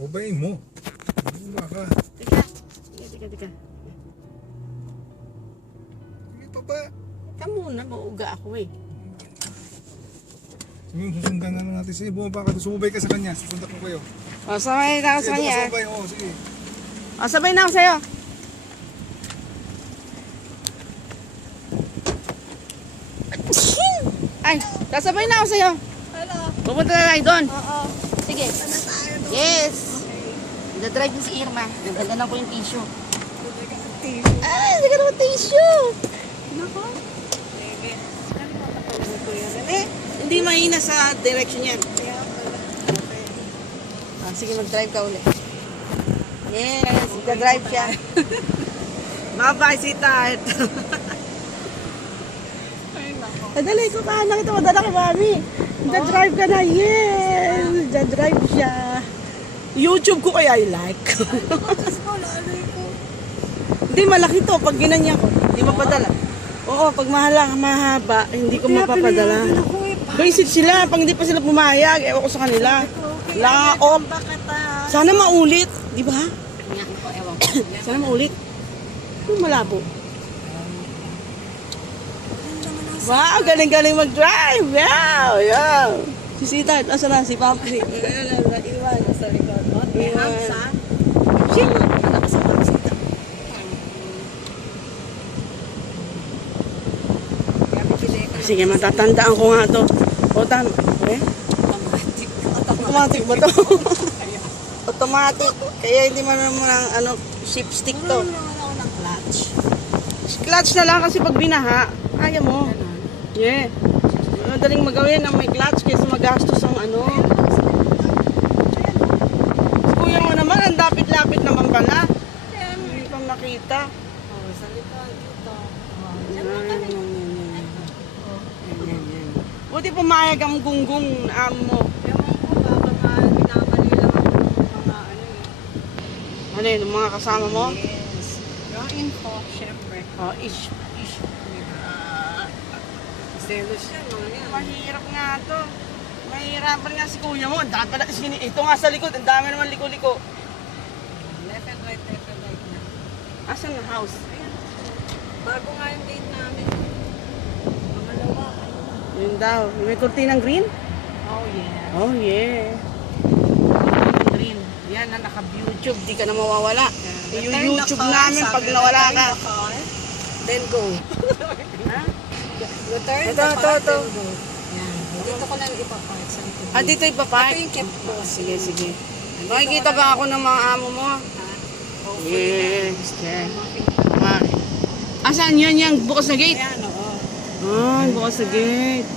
Obey mo. Bumaba ka. Teka. Teka. Sige pa ba? Teka muna, mauuga ako eh. Sige, susundan na lang natin. Sige, bumaba ka. Sumubay ka sa kanya. Susundan ko kayo. O, sabay na ako sa Sige, kanya. sumubay. Oo, sige. O, sabay na ako sa'yo. Ay, sasabay na ako sa'yo. Hello. Pupunta na tayo doon. Oo. Sige. Ano tayo doon? Yes. Okay. Nag-drive din si Irma. Nagdala na ko yung tissue. Bumili ka ng tissue. Ay, hindi ka naman tissue. Nako. Bebe. Ano ba kapag ko yan? Eh, Hindi mahina sa direction yan. kaya pala. Okay. Sige, mag-drive ka ulit. Yes, nag-drive siya. Bye-bye, sweetheart. Ay, nako. Dali ko ka, nakita mo, dala kay mami. Nag-drive ka na, yes. Nag-drive siya. YouTube ko kaya I like. Tapos ko, lalay ko. Hindi, malaki to. Pag ginanya ko, hindi mapadala. Oo, pag mahaba, hindi ko mapapadala. Kaya ako eh. Basic sila, pag hindi pa sila pumayag, ewan ko sa kanila. Okay. Laop. Bakit Sana maulit, di ba? Nga ko, ewan ko. Sana maulit. Yung malabo. Wow, galing-galing mag-drive. Wow, wow. Si Sita, asa na? Si Papi. Iwan sa likod mo. May Iwan. hams, ha? Shit. Anak sa pagsita. Sige, matatandaan ko nga to. O, tama. Eh? Automatic ba to? Automatic. Kaya hindi man naman ang ano, shift stick to. Ano naman ako ng clutch? Clutch na lang kasi pag binaha, kaya mo. Yeah. Madaling magawin ang may clutch kaysa magastos ang ano. Kuya mo naman, ang lapit-lapit naman pala. Hindi pa makita. Oh, sa likod dito. Oh, Yan, dyan lang kami. yan. Buti pumayag ang gunggong amo mo. Ewan ko ba, baka minamali lang ako ng mga ano eh. Ano yun, ang mga kasama mo? Yes. Yung info, syempre. Oh, ish. Selos siya, mga yan. Mahirap nga to. Mahirapan nga si kuya mo. Ang dami pala. Ito nga sa likod. Ang dami naman liko-liko. Left and right na. Asan ang house? Bago nga yung date namin. Pangalawa. Yun daw. May kurtinang green? Oh, yeah. Oh, yeah. Green. Yan na naka-YouTube. Di ka na mawawala. Yung YouTube namin pag nawala ka. Then go. Ha? Return Ito, the ito, car, ito. then go. Yan. Dito ko lang ipapark sa likod. Ah, dito Ito ipapark? yung keep ko. Sige, sige. Makikita ba ako ng mga amo mo? Yes. Okay. Asan yan yung bukas na gate? Ayan, oo. Ah, bukas na gate.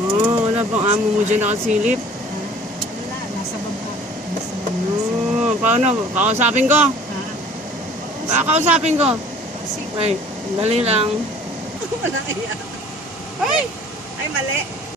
Oh, wala bang amo mo dyan nakasilip? Wala, nasa baba. Nasa baba. Oh, paano? Pakausapin ko? Ha? Pakausapin ko? Kasi Ay, dali lang. wala kaya. Ay! Ay, mali.